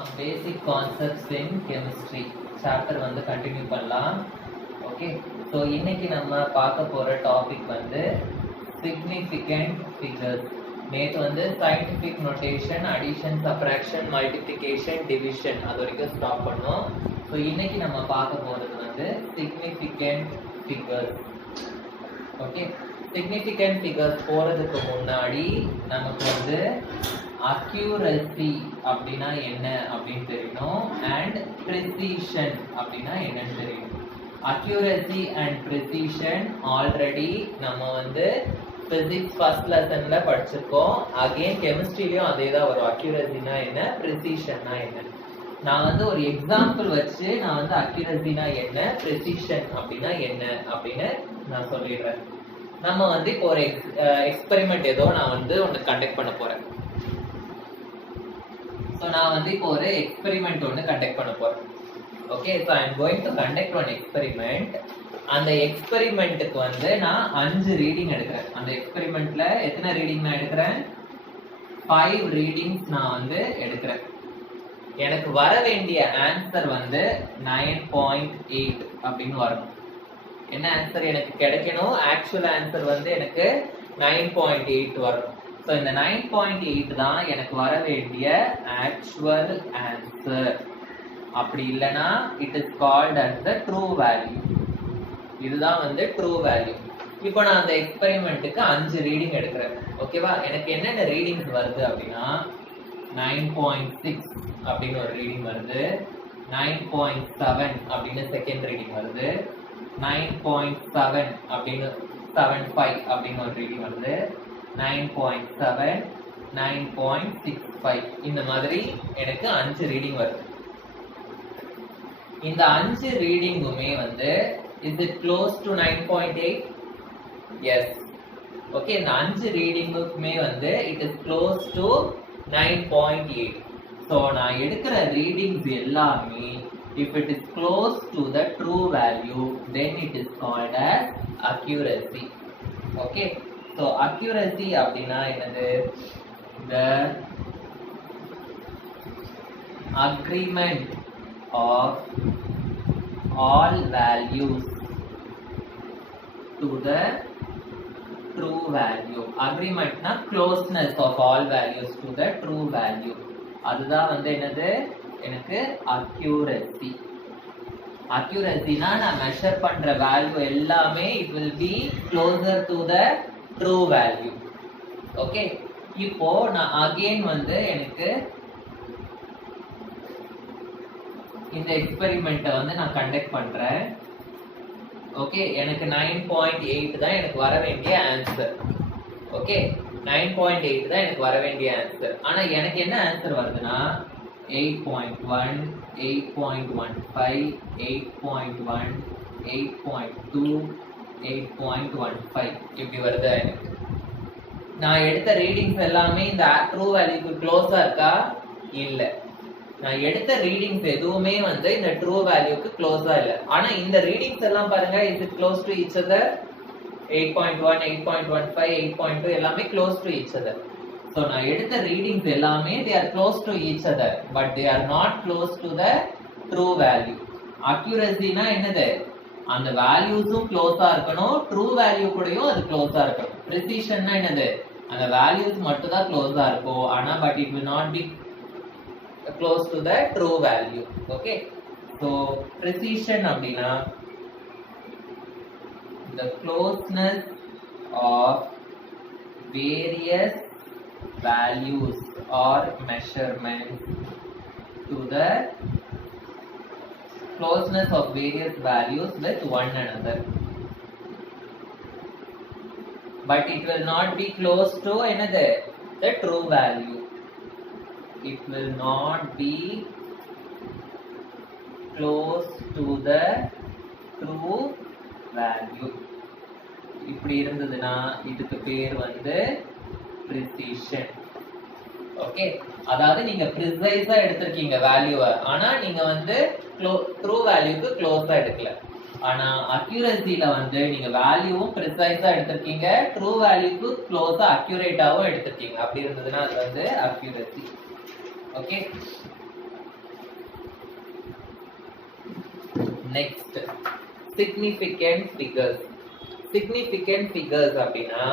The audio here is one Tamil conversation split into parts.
some basic concepts in chemistry chapter வந்து continue பண்ணலாம். Okay, so இன்னைக்கு நம்ம பார்க்க போற டாபிக் வந்து significant figures. நேத்து வந்து scientific notation, addition, subtraction, multiplication, division அது வரைக்கும் ஸ்டாப் பண்ணோம். ஸோ இன்னைக்கு நம்ம பார்க்க போறது வந்து significant figures. Okay, significant figures போறதுக்கு முன்னாடி நமக்கு வந்து accuracy அப்படின்னா என்ன அப்படின்னு தெரியணும் and precision அப்படின்னா என்னன்னு தெரியணும். accuracy and precision ஆல்ரெடி நம்ம வந்து physics first lessonல படிச்சிருக்கோம். அகைன் கெமிஸ்ட்ரியிலயும் அதே தான் வரும். accuracyனா என்ன, precisionனா என்ன. நான் வந்து ஒரு எக்ஸாம்பிள் வச்சு நான் வந்து accuracyனா என்ன, precision அப்படின்னா என்ன அப்படின்னு நான் சொல்லிடுறேன். நம்ம வந்து இப்போ ஒரு எக்ஸ்பெரிமெண்ட் ஏதோ நான் வந்து ஒன்று கண்டக்ட் பண்ண போறேன். ஸோ நான் வந்து இப்போ ஒரு எக்ஸ்பெரிமெண்ட் ஒன்று கண்டக்ட் பண்ண போறேன். Okay, so I am going to conduct one experiment. அந்த எக்ஸ்பெரிமெண்ட்டுக்கு வந்து நான் 5 ரீடிங் எடுக்கிறேன். அந்த எக்ஸ்பெரிமெண்ட்ல எத்தனை ரீடிங் நான் எடுக்கிறேன்? 5 ரீடிங்ஸ் நான் வந்து எடுக்கிறேன். எனக்கு வர வேண்டிய ஆன்சர் வந்து 9.8 அப்படின்னு வரணும். என்ன ஆன்சர் எனக்கு கிடைக்கணும்? ஆக்சுவல் ஆன்சர் வந்து எனக்கு 9.8 வரணும். ஸோ இந்த 9.8 தான் எனக்கு வர வேண்டிய ஆக்சுவல் ஆன்சர். அப்படி இல்லைன்னா it is called as the true value. இதுதான் வந்து ட்ரூ வேல்யூ. இப்போ நான் அந்த எக்ஸ்பெரிமெண்ட்டுக்கு 5 ரீடிங் எடுக்கிறேன். ஓகேவா? எனக்கு என்னென்ன ரீடிங்ஸ் வருது அப்படின்னா 9.6 அப்படின்னு ஒரு ரீடிங் வருது, 9.7 அப்படின்னு செகண்ட் ரீடிங் வருது, 9.7 அப்படின்னு 75 அப்படின்னு ஒரு ரீடிங் வருது, 9.7, 9.65 இந்த மாதிரி எனக்கு 5 ரீடிங் வருது. இந்த 5 ரீடிங்குமே வந்து is it close to 9.8? Yes. Okay, இந்த 5 ரீடிங்குமே வந்து it is close to 9.8. So நான் எடுக்கிற ரீடிங்ஸ் எல்லாமே if it is close to the true value then it is called as accuracy. Okay, so accuracy அப்படினா என்னது? The agreement of all values to the true value. agreement na closeness of all values to the true value. அதுதான் வந்து என்னது? எனக்கு accuracy. accuracy னா நான் மெஷர் பண்ற வேல்யூ எல்லாமே it will be closer to the true value. Okay, இப்போ நான் அகைன் வந்து எனக்கு இந்த எக்ஸ்பெரிமெண்ட்டை வந்து நான் கண்டக்ட் பண்றேன். ஓகே, எனக்கு 9.8 தான் எனக்கு வர வேண்டிய ஆன்சர். ஓகே, 9.8 தான் எனக்கு வர வேண்டிய ஆன்சர். ஆனா எனக்கு என்ன ஆன்சர் வருதுன்னா 8.1, 8.15, 8.1, 8.2, 8.15 இப்படி வருது எனக்கு. நான் எடுத்த ரீடிங்ஸ் எல்லாமே இந்த ட்ரூ வேல்யூக்கு க்ளோஸா இருக்கா? இல்ல. நான் எடுத்த ரீடிங்ஸ் எதுவுமே வந்து இந்த ட்ரூ வேல்யூக்கு க்ளோஸா இல்ல. ஆனா இந்த ரீடிங்ஸ் எல்லாம் பாருங்க, is it close to each other? 8.1, 8.15, 8.2 எல்லாமே close to each other. So நான் எடுத்த ரீடிங்ஸ் எல்லாமே they are close to each other but they are not close to the true value. accuracy னா என்னது? அந்த வேல்யூஸும் க்ளோஸா இருக்கணும், ட்ரூ வேல்யூ கூடயும் அது க்ளோஸா இருக்கணும். precision னா என்னது? அந்த வேல்யூஸ் மட்டும் தான் க்ளோஸா இருக்கும், ஆனா but it will not be close to the true value. okay, so precision அப்படினா the closeness of various values or measurements to the closeness of various values with one another, but it will not be close to another the true value. It will not be close to the true value. இப்படி இருந்ததுன்னா இதுக்கு பேர் வந்து precision. ஓகே, அதாவது நீங்க ப்ரிசைஸா எடுத்திருக்கீங்க வேல்யூவை, ஆனா நீங்க வந்து ட்ரூ வேல்யூக்கு க்ளோஸா எடுக்கல. ஆனா அக்யூரசில வந்து நீங்க வேல்யூவும் ப்ரிசைஸா எடுத்திருக்கீங்க, ட்ரூ வேல்யூக்கு க்ளோஸா அக்யூரேட்டாவும் எடுத்திருக்கீங்க. அப்படி இருந்ததுன்னா அது வந்து accuracy. Okay, next significant figures. significant figures அப்படின்னா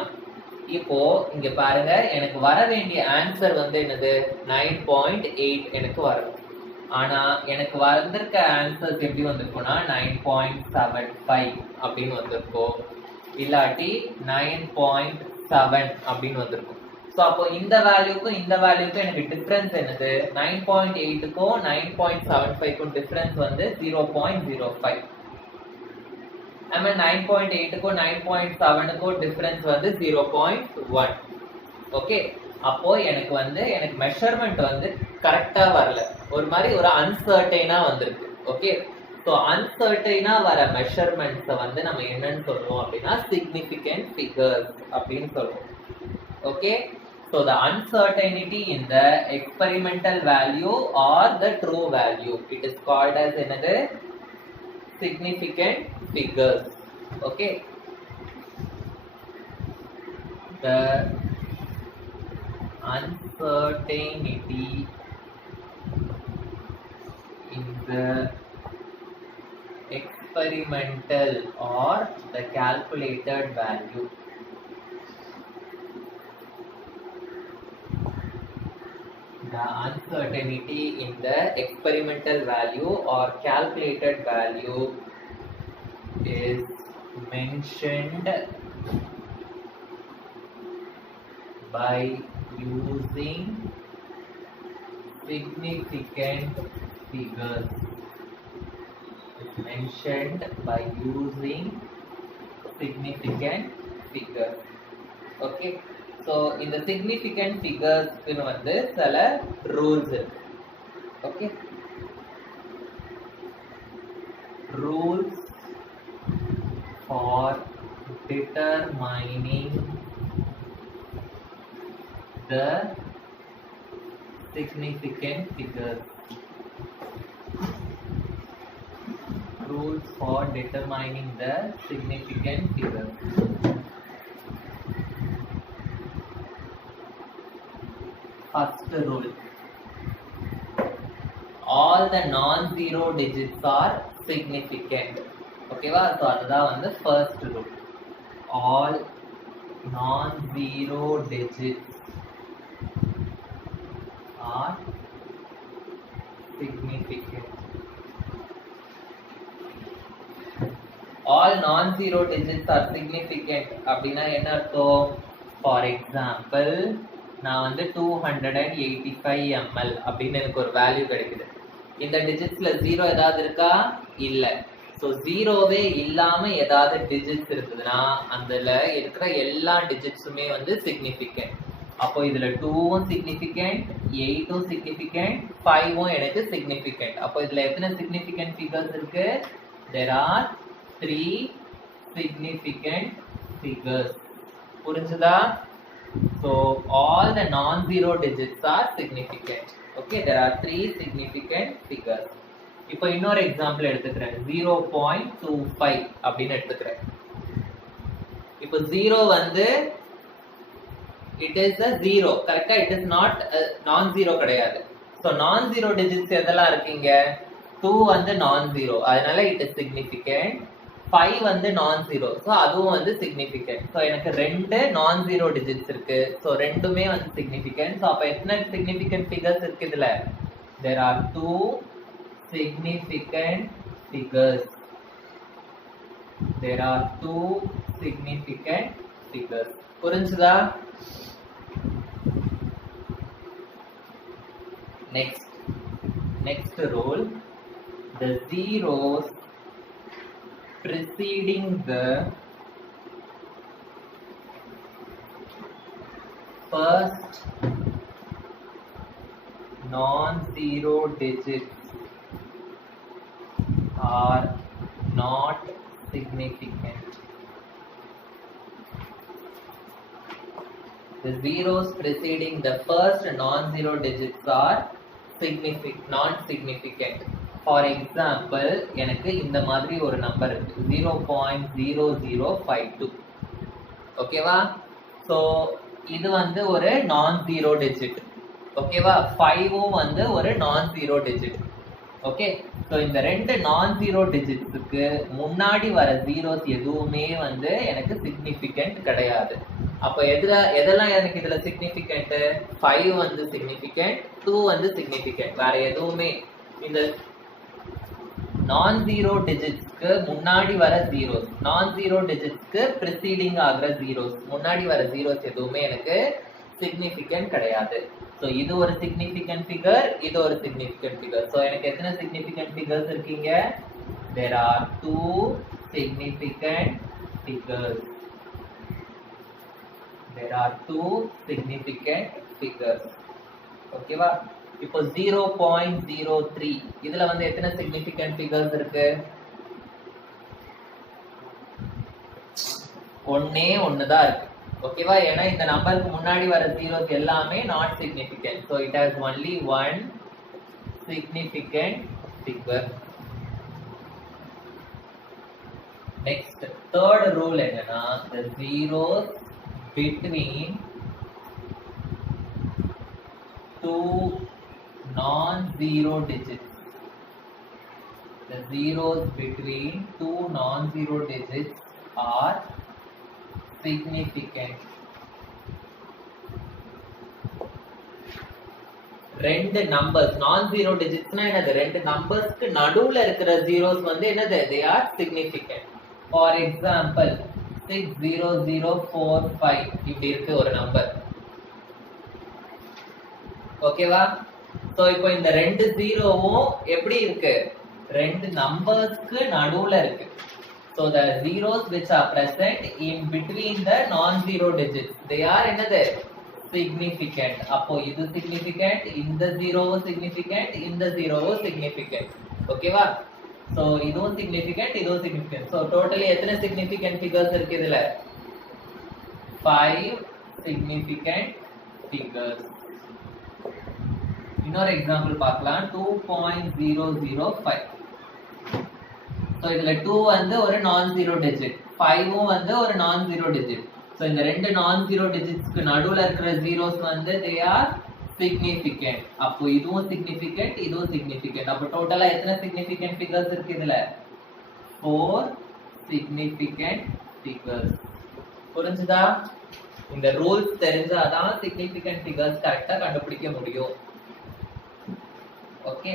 இப்போ இங்க பாருங்க, எனக்கு வர வேண்டிய ஆன்சர் வந்து என்னது 9.8 எனக்கு வரும். ஆனா எனக்கு வந்திருக்க ஆன்சர்ஸ் எப்படி வந்திருக்கும்னா 9.75 அப்படின்னு வந்திருக்கும், இல்லாட்டி 9.7 அப்படின்னு வந்திருக்கும். ஸோ அப்போ இந்த வேல்யூக்கும் இந்த வேல்யூக்கும் எனக்கு டிஃபரன்ஸ் என்னது, 9.8க்கும் 9.75க்கும் டிஃபரன்ஸ் வந்து 0.05. I mean 9.8க்கும் 9.7க்கும் டிஃபரன்ஸ் வந்து 0.1. ஓகே, அப்போ எனக்கு வந்து எனக்கு மெஷர்மெண்ட் வந்து கரெக்டா வரல, ஒரு மாதிரி ஒரு அன்சர்டைனா வந்திருக்கு. ஓகே, ஸோ அன்சர்டைனா வர மெஷர்மெண்ட்ஸை வந்து நம்ம என்னன்னு சொல்லுவோம் அப்படின்னா significant figures அப்படின்னு சொல்லுவோம். Okay, so the uncertainty in the experimental value or the true value, it is called as another significant figures. Okay, the uncertainty in the experimental or the calculated value. The uncertainty in the experimental value or calculated value is mentioned by using significant figures. It's mentioned by using significant figures. Okay, so in the significant figures வந்து சில rules இருக்கு. Okay, rules for determining the significant figures. Rules for determining the significant figures. First rule, all the non-zero digits are significant. Okay va, so adha வந்து first rule, all non-zero digits are significant. All non-zero digits are significant அப்படின்னா என்ன அர்த்தம்? For example, நான் வந்து 285 ml அப்படின்னு எனக்கு ஒரு வேல்யூ கிடைக்குது. இந்த டிஜிட்ஸ்ல ஜீரோ ஏதாவது இருக்கா? இல்ல. ஸோ ஜீரோவே இல்லாம ஏதாவது டிஜிட்ஸ் இருக்குதுன்னா அதுல இருக்கிற எல்லா டிஜிட்ஸுமே வந்து சிக்னிஃபிகண்ட். அப்போ இதுல 2வும் சிக்னிஃபிகண்ட், 8ம் சிக்னிஃபிகண்ட், 5ம் எனக்கு சிக்னிஃபிகண்ட். அப்போ இதுல எத்தனை சிக்னிஃபிகண்ட் ஃபிகர்ஸ் இருக்கு? There are 3 significant figures. புரிஞ்சுதா? So all the non-zero digits are significant. Okay, there are 3 significant figures. இப்போ இன்னொரு எக்ஸாம்பிள் எடுத்துக்கிறேன், 0.25 அப்படின்னு எடுத்துக்கிறேன். இப்போ 0 வந்து it is a 0, கரெக்டா? it is not non-zero கிடையாது. ஸோ non-zero digits எதெல்லாம் இருக்கீங்க? 2 வந்து non-zero, அதனால it is significant. 5 வந்து non-zero, ஸோ அதுவும் வந்து significant. ஸோ எனக்கு 2 non-zero digits இருக்கு, ஸோ ரெண்டுமே வந்து significant. ஸோ அப்போ எத்தனை significant figures இருக்கு இதுல? There are 2 significant figures. There are 2 significant figures. புரிஞ்சுதா? Next rule, the zeros preceding the first non-zero digits are not significant. The zeros preceding the first non-zero digits are non-significant. For example, எனக்கு இந்த மாதிரி ஒரு நம்பர் இருக்கு 0.0052. ஓகேவா? ஸோ இது வந்து ஒரு நான் ஜீரோ டிஜிட். ஓகேவா? 5ம் வந்து ஒரு நான் ஜீரோ டிஜிட். ஓகே. ஸோ இந்த ரெண்டு நான் ஜீரோ டிஜிட்ஸுக்கு முன்னாடி வர ஜீரோஸ் எதுவுமே வந்து எனக்கு சிக்னிஃபிகண்ட் கிடையாது. அப்போ எதெல்லாம் எனக்கு இதுல சிக்னிஃபிகண்ட்? 5 வந்து சிக்னிஃபிகண்ட், 2 வந்து சிக்னிஃபிகண்ட். வேற எதுவுமே இந்த நான் ஜீரோ டிஜிட்ஸ்க்கு முன்னாடி வர ஜீரோஸ், நான் ஜீரோ டிஜிட்ஸ்க்கு ப்ரிசீடிங் ஆகிற ஜீரோஸ், முன்னாடி வர ஜீரோஸ் எதுவுமே எனக்கு சிக்னிஃபிகண்ட் கிடையாது. ஸோ இது ஒரு சிக்னிஃபிகண்ட் ஃபிகர், இது ஒரு சிக்னிஃபிகண்ட் ஃபிகர். ஸோ எனக்கு எத்தனை சிக்னிஃபிகண்ட் ஃபிகர்ஸ் இருக்கீங்க? there are 2 significant figures. there are 2 significant figures. ஓகேவா? இப்போ 0.03 இதுல வந்து எத்தனை சிக்னிஃபிகண்ட் ஃபிகர்ஸ் இருக்கு? ஒண்ணு தான் இருக்கு. ஓகேவா? ஏன்னா இந்த நம்பருக்கு முன்னாடி வர ஜீரோஸ் எல்லாமே not significant. So it has only one significant figure. Next third rule என்னன்னா, the zeros between two non-zero digits. The zeros between two non-zero digits are significant. ரெண்டு நம்பர்ஸ் நான் ஜீரோ டிஜிட்ஸ்னா என்னது? ரெண்டு நம்பர்ஸ்க்கு நடுவுல இருக்கிற ஜீரோஸ் வந்து என்னது? they are significant. For example 60045 இப்படி இருக்கு ஒரு நம்பர். ஓகேவா? சோ இப்போ இந்த ரெண்டு ஜீரோவும் எப்படி இருக்கு? ரெண்டு நம்பர்ஸ்க்கு நடுவுல இருக்கு. So the zeros which are present in between the non-zero digits, they are என்னது? significant. அப்போ இது significant, இந்த ஜீரோவும் significant, இந்த ஜீரோவும் significant. ஓகேவா? So இதுவும் significant, இதுவும் significant. So totally எத்தனை significant figures இருக்கு இதுல? 5 significant figures. இன்னொரு எக்ஸாம்பிள் பார்க்கலாம். 2.005. So இதுல 2 வந்து ஒரு நான் ஜீரோ டிஜிட், 5ம் வந்து ஒரு நான் ஜீரோ டிஜிட். So இந்த ரெண்டு நான் ஜீரோ டிஜிட்ஸ்க்கு நடுவுல இருக்கிற ஜீரோஸ் வந்து they are significant. அப்போ இதுவும் significant, இதுவும் significant. அப்போ டோட்டலா எத்தனை significant figures இருக்கு இதுல? 4 significant figures. புரிஞ்சுதா? இந்த ரூல்ஸ் தெரிஞ்சாதான் significant figures கரெக்டா கண்டுபிடிக்க முடியும். Okay.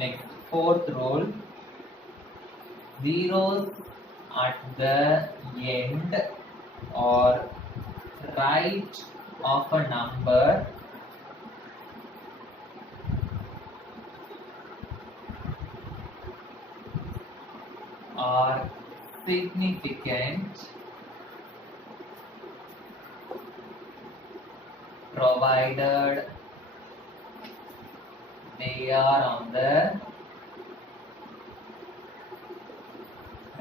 Next, fourth rule, zeros at the end or right of a number are significant provided they are on the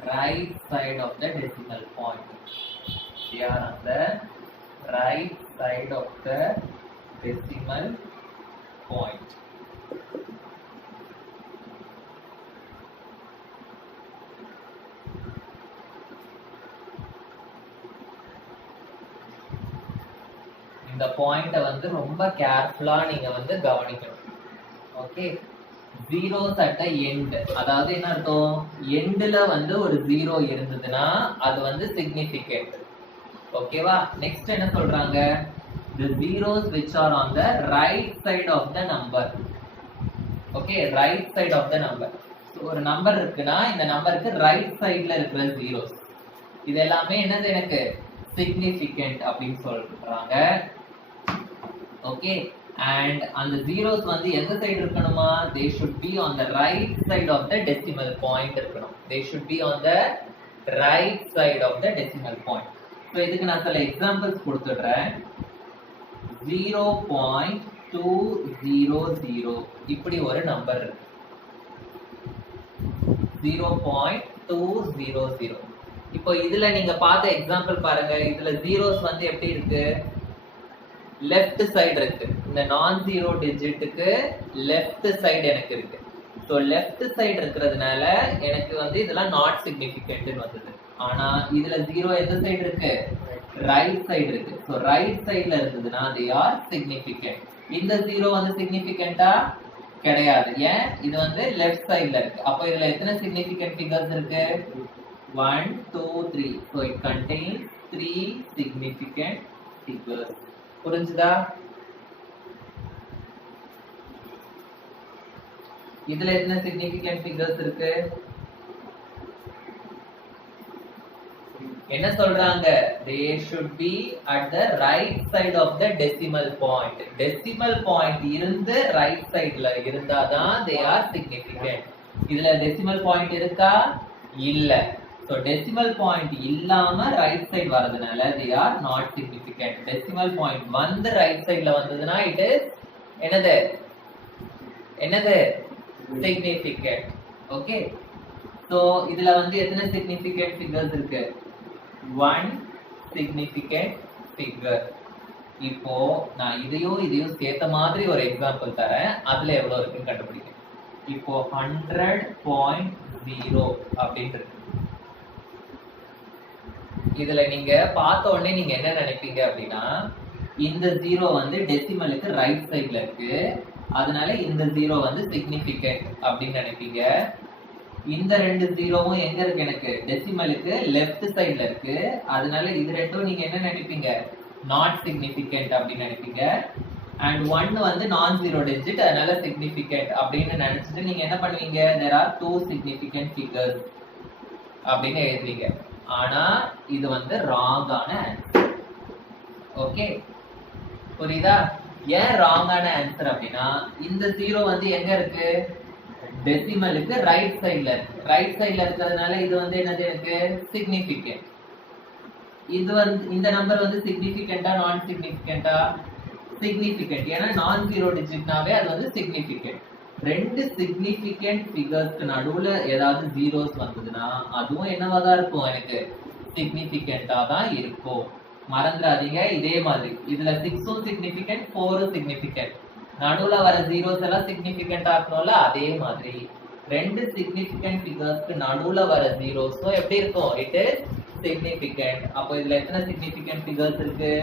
right side of the decimal point. They are on the right side of the decimal point. இந்த பாயிண்ட வந்து ரொம்ப கேர்ஃபுல்லா நீங்க வந்து கவனிக்கணும். Okay. zeros at the end, அதாவது என்ன அர்த்தம்? எண்ட்ல வந்து ஒரு ஜீரோ இருந்ததுன்னா அது வந்து significant. ஓகேவா? நெக்ஸ்ட் என்ன சொல்றாங்க? the zeros which are on the right side of the number. Okay, right side of the number. So ஒரு நம்பர் இருக்குன்னா இந்த நம்பருக்கு ரைட் சைடுல இருக்கிற ஜீரோஸ் இது எல்லாமே என்னது? எனக்கு significant அப்படின்னு சொல்றாங்க. ஓகே. and அந்த zeros வந்து எந்த சைடு இருக்கணுமா? they should be on the right side of the decimal point இருக்கணும். they should be on the right side of the decimal point. so இதுக்கு நான் சில எக்ஸாம்பிள்ஸ் கொடுத்துடுறேன். 0.200 இப்படி ஒரு நம்பர் இருக்கு. 0.200. இப்போ இதுல நீங்க பார்த்த எக்ஸாம்பிள் பாருங்க. இதுல zeros வந்து எப்படி இருக்கு? லெஃப்ட் சைடு இருக்கு. இந்த நான் ஜீரோ டிஜிட்டுக்கு லெஃப்ட் சைடு எனக்கு இருக்கு. ஸோ லெஃப்ட் சைடு இருக்கிறதுனால எனக்கு வந்து இதெல்லாம் நாட் சிக்னிஃபிகன்ட்னு வந்தது. ஆனா இதுல 0 எந்த சைடு இருக்கு? ரைட் சைடு இருக்கு. சோ ரைட் சைடுல இருந்ததுன்னா they are significant. இந்த 0 வந்து சிக்னிஃபிகண்டா கிடையாது. ஏன்? இது வந்து லெஃப்ட் சைடுல இருக்கு. அப்ப இதுல எத்தனை சிக்னிஃபிகன்ட் ஃபிகர்ஸ் இருக்கு? 1 2 3. so it contains 3 significant figures. புரிஞ்சுதா? இதுல எத்தனை significant figures இருக்கு? என்ன சொல்றாங்க? they should be at the right side of the decimal point. decimal point இருந்து right sideல இருந்தாதான் they are significant. இதுல decimal point இருக்கா? இல்ல. so decimal point இல்லாம right side வரதுனால they are not significant. decimal point வந்து right sideல வந்ததுனா it is என்னது? significant. okay. so இதுல வந்து எத்தனை significant figures இருக்கு? 1 significant figure. இப்போ நான் இதையும் சேர்த்த மாதிரி ஒரு எக்ஸாம்பிள் தரேன். அதுல எவ்வளவு இருக்குன்னு கண்டுபிடிங்க. இப்போ 100.0 அப்படின்னு இருக்கு. இதுல நீங்க பார்த்த உடனே நீங்க என்ன நினைப்பீங்க அப்படின்னா, இந்த 0 வந்து டெசிமலுக்கு ரைட் சைடுல இருக்கு, அதனால இந்த 0 வந்து சிக்னிஃபிகண்ட் அப்படின்னு நினைப்பீங்க. இந்த ரெண்டு 0வும் எங்க இருக்கு? எனக்கு டெசிமலுக்கு லெஃப்ட் சைடுல இருக்கு, அதனால இது ரெண்டும் நீங்க என்ன நினைப்பீங்க? நாட் சிக்னிஃபிகண்ட் அப்படின்னு நினைப்பீங்க. அண்ட் 1 வந்து நான் ஜீரோ டிஜிட், அதனால சிக்னிஃபிகண்ட் அப்படின்னு நினைச்சிட்டு நீங்க என்ன பண்ணுவீங்க? there are 2 significant figures அப்படின்னு எழுதுவீங்க. ஆனா இது வந்து ராங்கான ஆன்சர். ஓகே, புரியுதா? ஏன் ராங்கான ஆன்சர் அப்படின்னா, இந்த 0 வந்து எங்க இருக்கு? டெசிமலுக்கு ரைட் சைடுல இருக்கு. ரைட் சைடுல இருக்கிறதுனால இது வந்து என்னது? எனக்கு சிக்னிஃபிகண்ட். இது வந்து இந்த நம்பர் வந்து சிக்னிஃபிகண்டா நான் சிக்னிஃபிகண்டா? சிக்னிஃபிகண்ட். ஏன்னா நான் ஜீரோ டிஜிட்னாவே அது வந்து சிக்னிஃபிகண்ட். ரெண்டு சிக்னிஃபிகண்ட் ஃபிகர்ஸ்க்கு நடுவுல ஏதாவது ஜீரோஸ் வந்ததுன்னா அதுவும் என்னவா தான் இருக்கும்? எனக்கு சிக்னிஃபிகண்டா தான் இருக்கும். மறந்துடாதீங்க. இதே மாதிரி இதுல 6ம் சிக்னிஃபிகண்ட், 4ம் சிக்னிஃபிகண்ட், நடுவுல வர ஜீரோஸ் எல்லாம் சிக்னிஃபிகண்ட் ஆகணும்ல, அதே மாதிரி ரெண்டு சிக்னிஃபிகண்ட் ஃபிகர்ஸ்க்கு நடுவுல வர ஜீரோஸும் எப்படி இருக்கும்? It is significant. அப்போ இதுல எத்தனை significant figures இருக்கு?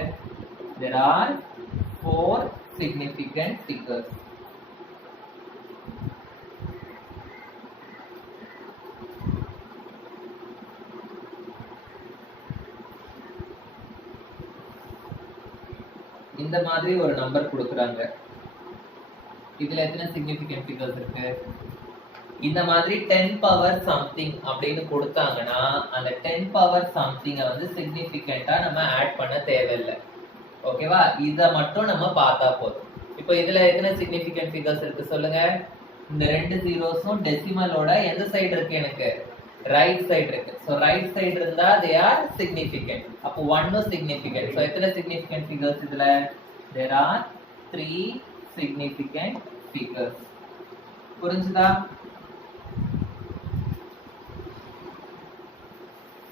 there are 4 significant figures. இந்த மாதிரி ஒரு நம்பர் கொடுக்குறாங்க. இதுல எத்தனை significant figures இருக்கு? இந்த மாதிரி 10 பவர் சம்திங் அப்படின்னு கொடுத்தாங்கன்னா அந்த 10 பவர் சம்திங்கை வந்து சிக்னிஃபிகண்டா நம்ம ஆட் பண்ண தேவையில்லை. ஓகேவா? இதை மட்டும் நம்ம பார்த்தா போதும். இப்போ இதுல எத்தனை சிக்னிஃபிகண்ட் ஃபிகர்ஸ் இருக்கு சொல்லுங்க? இந்த ரெண்டு ஜீரோஸும் டெசிமலோட எந்த சைடு இருக்கு? எனக்கு ரைட் சைடு இருக்கு. ஸோ ரைட் சைடு இருந்தா தே ஆர் சிக்னிஃபிகண்ட். அப்போ 1ம் சிக்னிஃபிகண்ட். ஸோ எத்தனை சிக்னிஃபிகண்ட் ஃபிகர்ஸ் இதுல? There are 3 significant figures. புரிஞ்சுதா?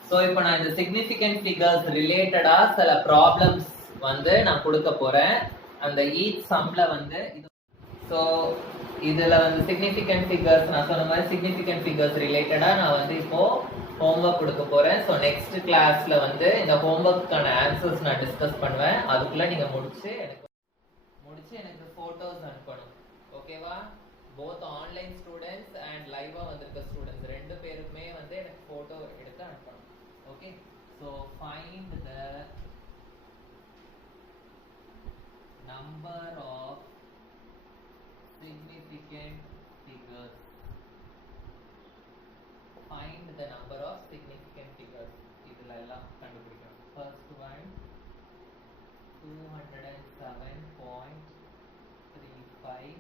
சோ இப்போ நான் இந்த significant figures ரிலேட்டடா சில ப்ராப்ளம்ஸ் வந்து நான் கொடுக்க போறேன். அந்த ஈச் சம்ல வந்து சோ இதுல வந்து significant figures நான் சொன்ன மாதிரி significant figures ரிலேட்டடா நான் வந்து இப்போ ஹோம்வொர்க் கொடுக்க போறேன். சோ நெக்ஸ்ட் கிளாஸ்ல வந்து இந்த ஹோம்வொர்க்கான ஆன்சர்ஸ் நான் டிஸ்கஸ் பண்ணுவேன். அதுக்குள்ள நீங்க முடிச்சு எனக்கு போட்டோஸ் அனுப்பணும். ஓகேவா? both ஆன்லைன் ஸ்டூடெண்ட்ஸ் அண்ட் லைவா வந்திருக்க ஸ்டூடெண்ட்ஸ் ரெண்டு பேருக்குமே வந்து எனக்கு போட்டோ எடுத்து அனுப்பணும். Okay, so find the number of significant figures. Find the number of significant figures. இதுல எல்லாம் கண்டுபிடிக்கணும். First one 207.35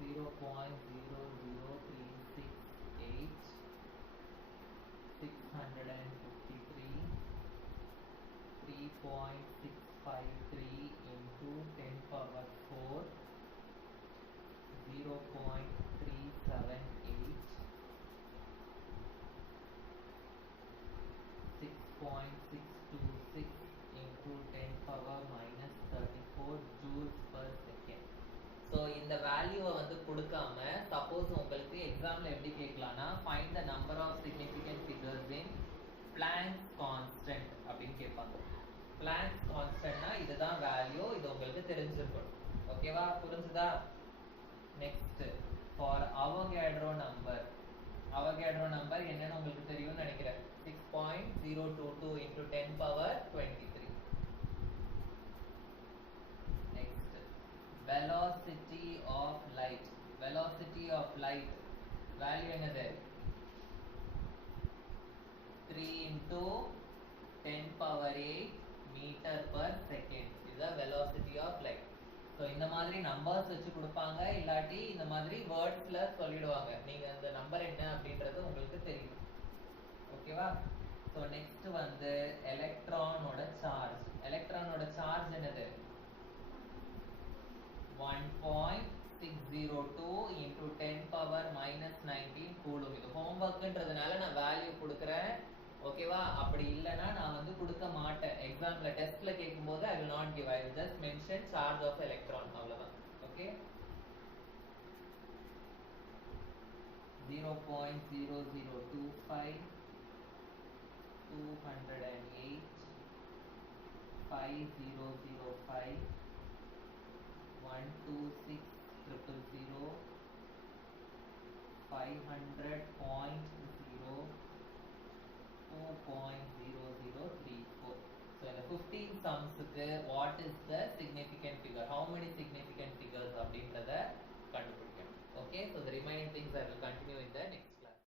0.00368 653 3.653 into 10 power 4 0.378 6.626 into 10 power minus 34 joules per second. So இந்த வேல்யூவை வந்து கொடுக்காம சப்போஸ் உங்களுக்கு எக்ஸாம் எக்ஸாம்ல எப்படி கேட்கலாம்னா find the number of significant figures in Planck's constant அப்படின்னு கேட்பாங்க. Planck's constantனா இதுதான் வேல்யூ, இது உங்களுக்கு தெரிஞ்சிருக்கும். ஓகேவா, புரிஞ்சுதா? Next for Avogadro number. Avogadro number என்னன்னு உங்களுக்கு தெரியும்னு நினைக்கிறேன். 6.022 into 10 power 23. Next velocity of light. velocity of light value என்னது? 3 into 10 power 8 meter per second. இதுதான் velocity of light. ஸோ இந்த மாதிரி நம்பர்ஸ் வச்சு கொடுப்பாங்க, இல்லாட்டி இந்த மாதிரி வேர்ட்ஸ்ல சொல்லிடுவாங்க. நீங்க அந்த நம்பர் என்ன அப்படின்றது உங்களுக்கு தெரியும். ஓகேவா? ஸோ நெக்ஸ்ட் வந்து எலக்ட்ரானோட சார்ஜ். எலக்ட்ரானோட சார்ஜ் என்னது? 1.602 into 10 power minus 19 கூலும். இது ஹோம்ஒர்க்ன்றதுனால நான் வேல்யூ கொடுக்குறேன். ஓகேவா? அப்படி இல்லைன்னா நான் வந்து கொடுக்க மாட்டேன். எக்ஸாம்ல டெஸ்ட்ல கேட்கும்போது I will not give. I will just mention charge of electron. அவ்வளவுதான். Okay, 0.0025 208 5005 126 500.0 2.0034. So in the 15 sums what is the significant figure, how many significant figures அப்படின்றத கண்டுபிடிக்கணும். Okay, so the remaining things I will continue in the next